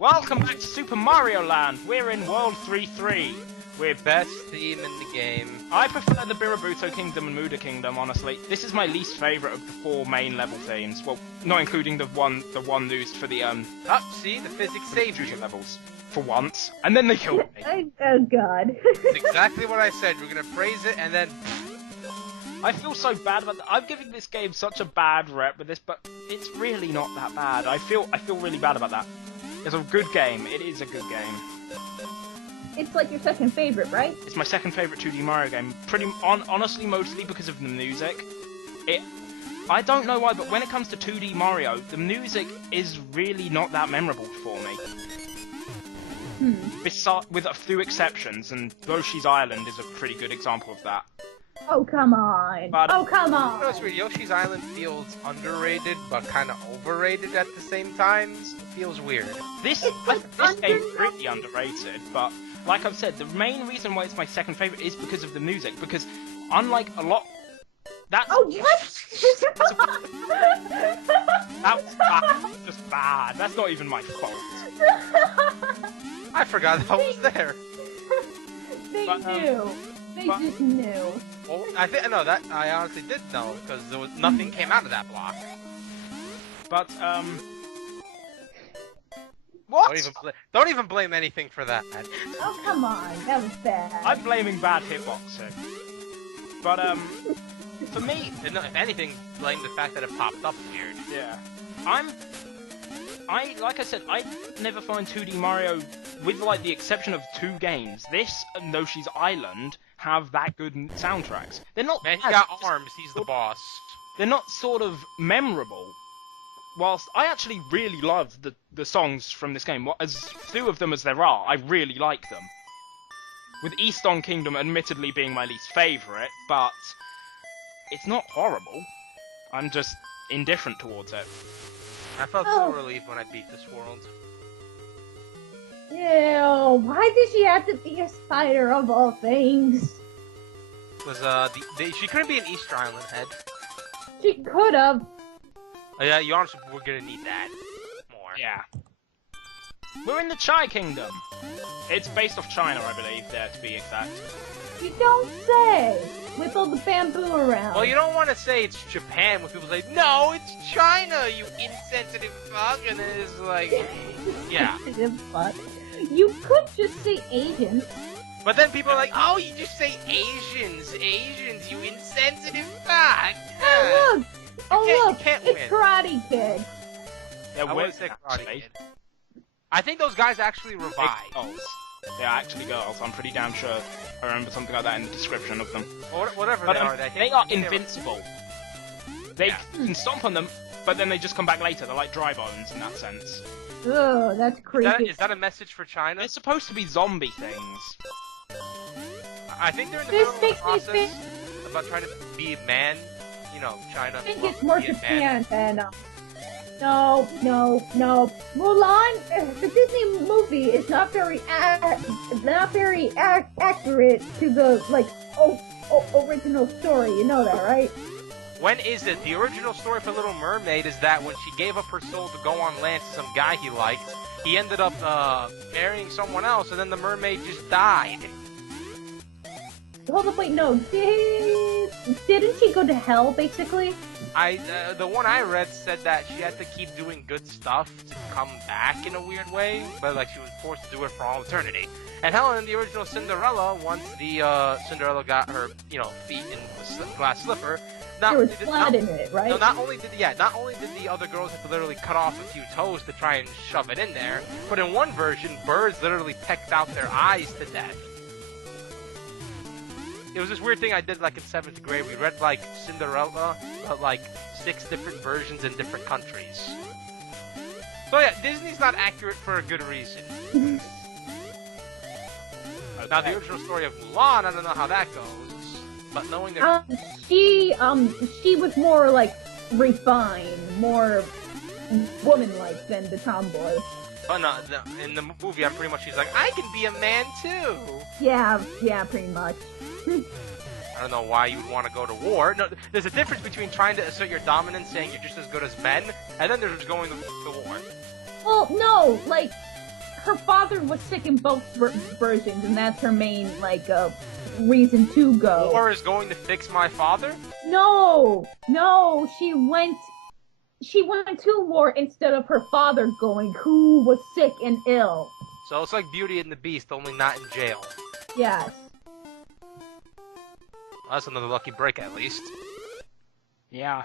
Welcome back to Super Mario Land. We're in World 3-3. We're best theme in the game. I prefer the Birabuto Kingdom and Muda Kingdom, honestly. This is my least favourite of the 4 main level themes. Well, not including the one used for the Oh, see, the physics saved you. levels. For once. And then they killed me. Oh god. That's exactly what I said. We're gonna praise it and then... I feel so bad about that. I'm giving this game such a bad rep with this, but it's really not that bad. I feel really bad about that. It's a good game. It is a good game. It's like your second favorite, right? It's my second favourite 2D Mario game. Honestly, mostly because of the music. I don't know why, but when it comes to 2D Mario, the music is really not that memorable for me. With a few exceptions, and Yoshi's Island is a pretty good example of that. Oh, come on. But, oh, come on. You know what's weird? Yoshi's Island feels underrated, but kind of overrated at the same time. It feels weird. This game's really underrated, but like I've said, the main reason why it's my second favourite is because of the music, because unlike a lot... That's... Oh, what? That was bad. Just bad. That's not even my fault. I forgot that was there. They But, knew. They just knew. Well, I honestly did know, because there was nothing came out of that block. But, what? Don't even blame anything for that. Oh, come on. That was bad. I'm blaming bad hitboxing. But, for me... If anything, blame the fact that it popped up weird. Yeah. Like I said, I never find 2D Mario, with like the exception of 2 games, this and Yoshi's Island have that good soundtracks. They're not... Man, he got arms, he's the boss. They're not sort of memorable. Whilst I actually really love the songs from this game, as few of them as there are, I really like them. With Easton Kingdom admittedly being my least favourite, but it's not horrible. I'm just indifferent towards it. I felt so relieved when I beat this world. Ew, why did she have to be a spider of all things? Was she couldn't be an Easter Island head. She could have. Oh, yeah, you honestly, we're gonna need that more. Yeah. We're in the Chai Kingdom. It's based off China, I believe, there to be exact. You don't say. With all the bamboo around. Well, you don't want to say it's Japan when people say, no, it's China, you insensitive fuck, and it's like, yeah. Insensitive fuck. You could just say Asians. But then people are like, oh, you just say Asians, you insensitive fuck. Look, can't it's win. Karate Kid. Yeah, I wouldn't say Karate Kid. I think those guys actually revived. Girls. They are actually girls. I'm pretty damn sure I remember something like that in the description of them. Or whatever But they are invincible. They can stomp on them, but then they just come back later. They're like dry bones in that sense. Ugh, that's creepy. Is that a message for China? They're supposed to be zombie things. I think they're in the This middle of the makes me process think... about trying to be a man. You know, China. I think loves it's more to be a man. Japan than... No. Mulan, the Disney movie is not very accurate to the, like, original story. You know that, right? When is it? The original story for Little Mermaid is that when she gave up her soul to go on land to some guy he liked, he ended up marrying someone else, and then the mermaid just died. Hold up, wait, no. Didn't she go to hell, basically? The one I read said that she had to keep doing good stuff to come back in a weird way, but like she was forced to do it for all eternity. And hell, in the original Cinderella, once the Cinderella got her, feet in the glass slipper, There was blood in it, right? No, not only did the other girls have to literally cut off a few toes to try and shove it in there, but in one version, birds literally pecked out their eyes to death. It was this weird thing I did like in 7th grade. We read like Cinderella, but like 6 different versions in different countries. So yeah, Disney's not accurate for a good reason. Now the original story of Mulan, I don't know how that goes, but knowing that she was more like refined, more woman-like than the tomboy. Oh no, in the movie, I'm pretty much she's like, I can be a man too. Yeah, pretty much. I don't know why you would want to go to war. No, there's a difference between trying to assert your dominance, saying you're just as good as men, and then there's going to war. Well, no, like, father was sick in both versions, and that's her main, like, reason to go. War is going to fix my father? No! She went to war instead of her father going, who was sick and ill. So it's like Beauty and the Beast, only not in jail. Yes. That's another lucky break, at least. Yeah.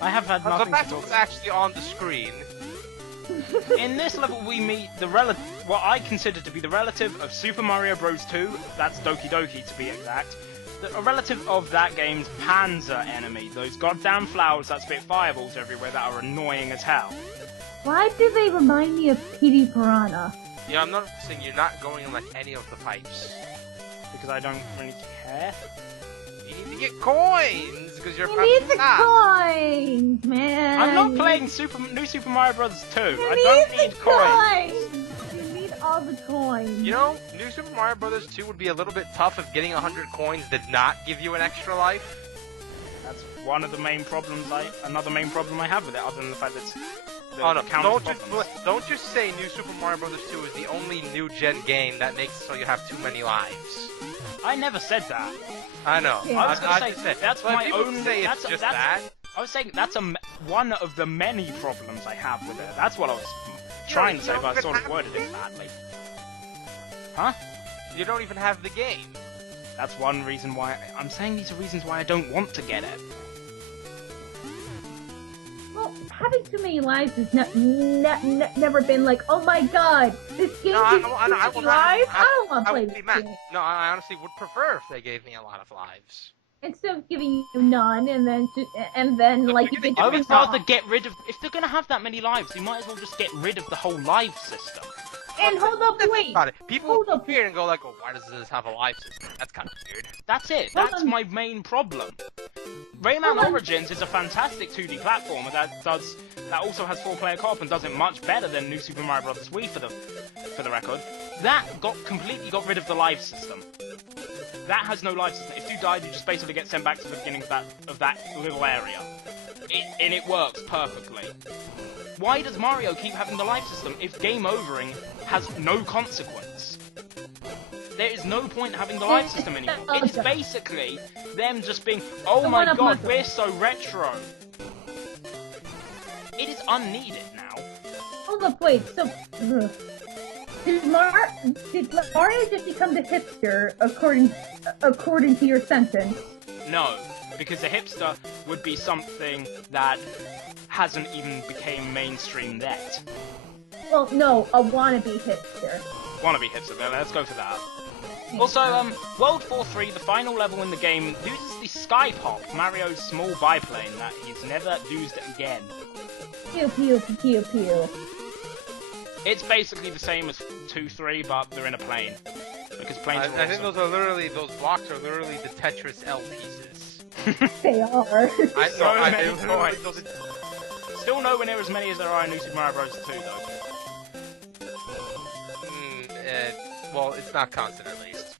I have had The nothing fact to that talk it's actually on the screen. In this level, we meet the what I consider to be the relative of Super Mario Bros. 2, that's Doki Doki to be exact, a relative of that game's Panzer enemy, those goddamn flowers that spit fireballs everywhere that are annoying as hell. Why do they remind me of Petey Piranha? Yeah, I'm not saying you're not going in like any of the pipes. Because I don't really care. You need to get coins, because you're You about need to the stop. coins, man! I'm not playing New Super Mario Bros. 2, You I don't need coins! You need all the coins. You know, New Super Mario Bros. 2 would be a little bit tough if getting 100 coins did not give you an extra life. That's one of the main problems another main problem I have with it, other than the fact that it's Oh no, countless don't just say New Super Mario Bros. 2 is the only new-gen game that makes it so you have too many lives. I never said that. I know. Yeah. I was gonna say, just said, that's but my people own... say it's that's, just that's, that. I was saying that's one of the many problems I have with it. That's what I was trying to say, but I sort of worded it badly. Huh? You don't even have the game. That's one reason why... I'm saying these are reasons why I don't want to get it. Well, having too many lives has never been like, oh my god, this game No, gives I too will many not- lives? I don't want I to play would this be mad. game. No, I honestly would prefer if they gave me a lot of lives. Instead of giving you none, and then Look, like, you're they gonna I give would you rather get rid of... If they're gonna have that many lives, you might as well just get rid of the whole life system. And hold up, Think wait. about it. People Hold will up. hear and go like, oh, why does this have a life system? That's kind of weird. That's it. Hold That's on. my main problem. Rayman Hold on. Origins is a fantastic 2D platformer that also has 4-player co-op and does it much better than New Super Mario Bros. Wii for the record. That completely got rid of the life system. That has no life system. If you died, you just basically get sent back to the beginning of that little area. And it works perfectly. Why does Mario keep having the life system if game overing has no consequence? There is no point in having the life system anymore. It's basically them just being, oh my god, we're so retro. It is unneeded now. Hold up, wait. So, did Mario just become the hipster according to your sentence? No, because a hipster would be something that hasn't even became mainstream yet. Well, no, a wannabe hipster. Wannabe hipster, let's go for that. Also, World 4-3, the final level in the game, uses the Sky Pop, Mario's small biplane that he's never used again. Pew pew pew pew. It's basically the same as 2-3, but they're in a plane. Because planes are I think awesome. those blocks are literally the Tetris L pieces. They are. Still nowhere near as many as there are in New Super Mario Bros. 2, though. Well, it's not constant at least.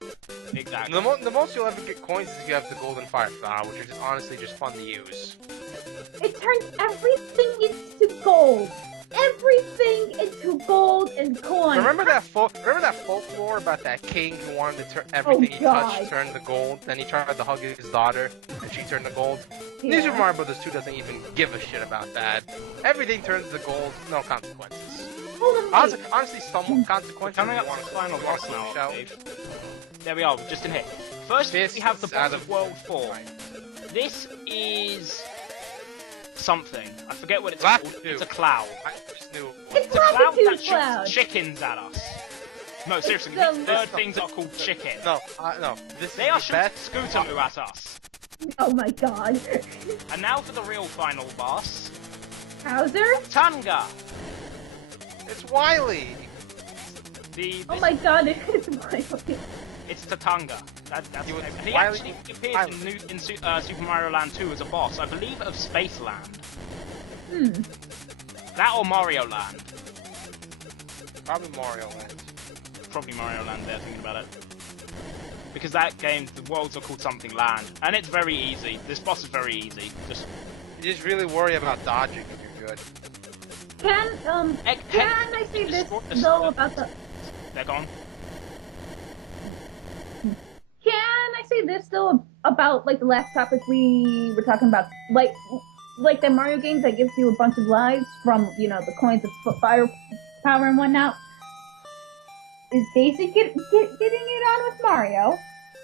Exactly. The most you'll ever get coins is if you have the golden fire flower, which is honestly just fun to use. It turns everything into gold. Everything into gold and coins. Remember that folklore about that king who wanted to turn everything he touched turned to gold? Then he tried to hug his daughter, and she turned to gold. Yeah. New Super Mario Bros. 2 doesn't even give a shit about that. Everything turns to gold, no consequences. Hold on, wait. Honestly, somewhat consequences. Coming up if you to the wanna final go boss on the now, show. Dave. There we are, just in here. First, This we have the is boss out of of- World 4. This is something. I forget what it's Black called. Two. It's a cloud. I just knew. It's It's a cloud Latitude that Cloud. shoots chickens at us. No, seriously, the- these third things are called chicken. No. This They is are the shooting best. Scootaloo at us. Oh my god. And now for the real final boss, Bowser? Tunga. It's Wily. Oh my god, it's Mario. It's Tatanga. That's his was name. And he Wily- actually appears in Super Mario Land 2 as a boss, I believe of Space Land. That or Mario Land. Probably Mario Land. Probably Mario Land there, thinking about it. Because that game, the worlds are called something Land. And it's very easy. This boss is very easy. You just really worry about dodging if you're good. Can I say this though about the? They're gone. Can I say this though about like the last topic we were talking about, like the Mario games that gives you a bunch of lives from the coins of fire power and whatnot. Is Daisy getting it on with Mario?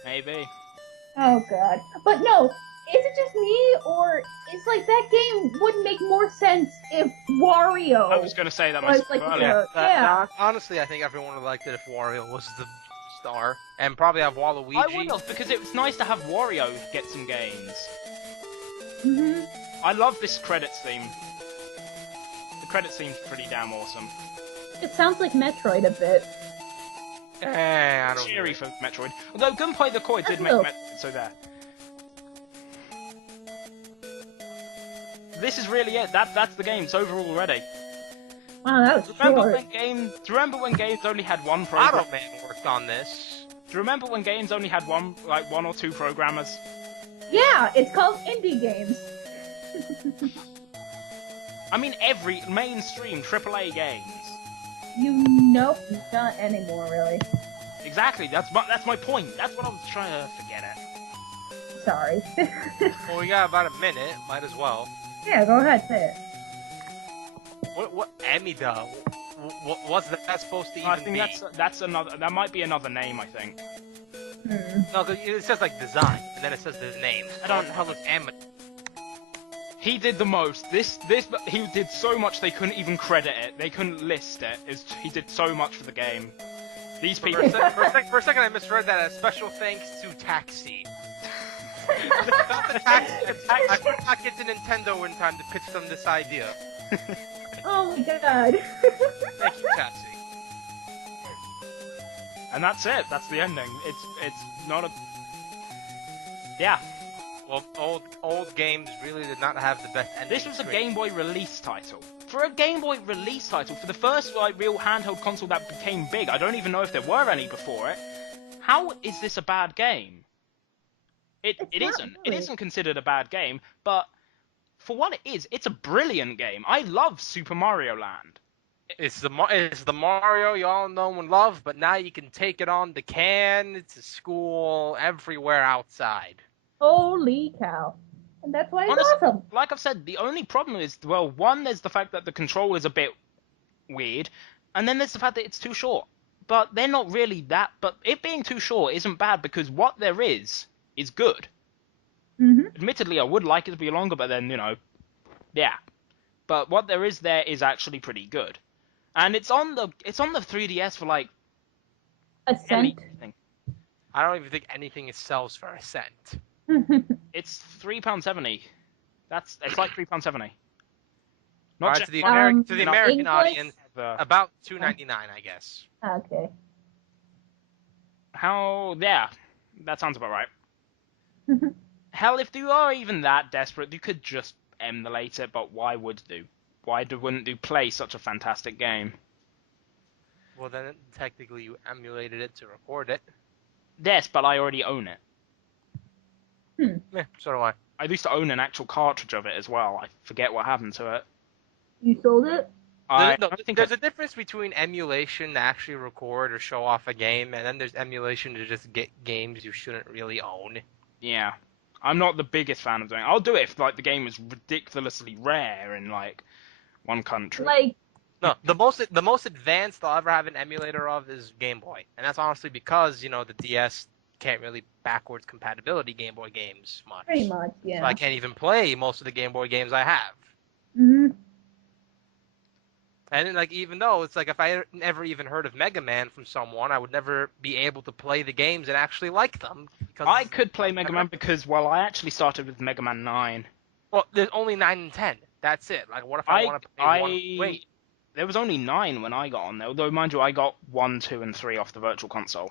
Maybe. Oh god, but no. Is it just me, or it's like that game would make more sense if Wario I was going to say that was myself like earlier. Honestly, I think everyone would have liked it if Wario was the star, and probably have Waluigi. I would have, because it was nice to have Wario get some games. Mhm. I love this credits theme. The credits theme's pretty damn awesome. It sounds like Metroid a bit. I don't Cheery know. for Metroid. Although Gunpei the Koi did make Hello. Metroid, so there. This is really it. That's the game. It's over already. Wow, that was short. Do you remember when games only had one program? Auto Man worked on this. Do you remember when games only had one or two programmers? Yeah, it's called indie games. I mean, every mainstream AAA games. Nope, not anymore, really. Exactly. That's my point. That's what I was trying to forget it. Sorry. Well, we got about a minute. Might as well. Yeah, go ahead, say it. What Amida? What's that supposed to even I think be? that's another. That might be another name. I think. No, 'cause it says like design, and then it says the name. I don't know how much Amida. He did the most. He did so much they couldn't even credit it. They couldn't list it. He did so much for the game. These For people. a second, I misread that as special thanks to Taxi. Not the Taxi. I could not get to Nintendo in time to pitch them this idea. Oh my god. Thank you, Taxi. And that's it. That's the ending. It's not a. Yeah. Well, old games really did not have the best ending. This was a Game Boy release title. For a Game Boy release title, for the first real handheld console that became big, I don't even know if there were any before it. How is this a bad game? It isn't. It really. isn't considered a bad game, but for what it is, it's a brilliant game. I love Super Mario Land. It's the Mario you all know and love, but now you can take it on the can, to school, everywhere outside. Holy cow. And that's why it's Honestly, awesome. like I've said, the only problem is, well, one, there's the fact that the control is a bit weird, and then there's the fact that it's too short. But they're not really that. But it being too short isn't bad, because what there is good. Mm-hmm. Admittedly, I would like it to be longer, but then, yeah. But what there is actually pretty good. And it's on the 3DS for like A cent. anything. I don't even think anything sells for a cent. It's £3.70. It's like £3.70. Alright, just to the not American English? audience, the- about $2.99, I guess. Okay. Yeah, that sounds about right. Hell, if you are even that desperate, you could just emulate it, but why would you? Wouldn't you play such a fantastic game? Well, then technically you emulated it to record it. Yes, but I already own it. Yeah, so do I. I used to own an actual cartridge of it as well. I forget what happened to it. You sold it? There's a difference between emulation to actually record or show off a game, and then there's emulation to just get games you shouldn't really own. Yeah. I'm not the biggest fan of doing it. I'll do it if the game is ridiculously rare in one country. No, the most advanced I'll ever have an emulator of is Game Boy, and that's honestly because the DS can't really backwards compatibility Game Boy games much. Pretty much, yeah. So I can't even play most of the Game Boy games I have. Mm-hmm. And even though it's if I never even heard of Mega Man from someone, I would never be able to play the games and actually like them. Because I could play Mega Man because, I actually started with Mega Man 9. Well, there's only 9 and 10. That's it. What if I want to play one? Wait. There was only 9 when I got on there, although, mind you, I got 1, 2, and 3 off the Virtual Console.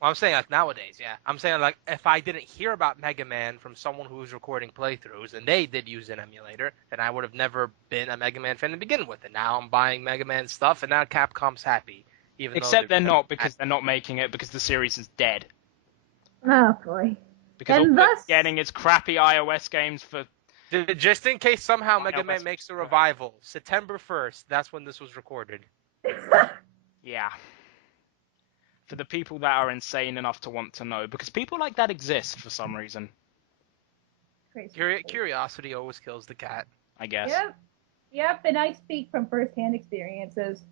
Well, I'm saying nowadays, yeah. I'm saying if I didn't hear about Mega Man from someone who was recording playthroughs and they did use an emulator, then I would have never been a Mega Man fan to begin with. And now I'm buying Mega Man stuff, and now Capcom's happy. Except they're not, because they're not making it, because the series is dead. Oh boy. Because And all thus- they're getting is crappy iOS games for Just in case somehow I Mega know Man best- makes a revival, September 1st, that's when this was recorded. Yeah. For the people that are insane enough to want to know, because people like that exist for some reason, Crazy. Curiosity always kills the cat. I guess. Yep. Yep, and I speak from firsthand experiences.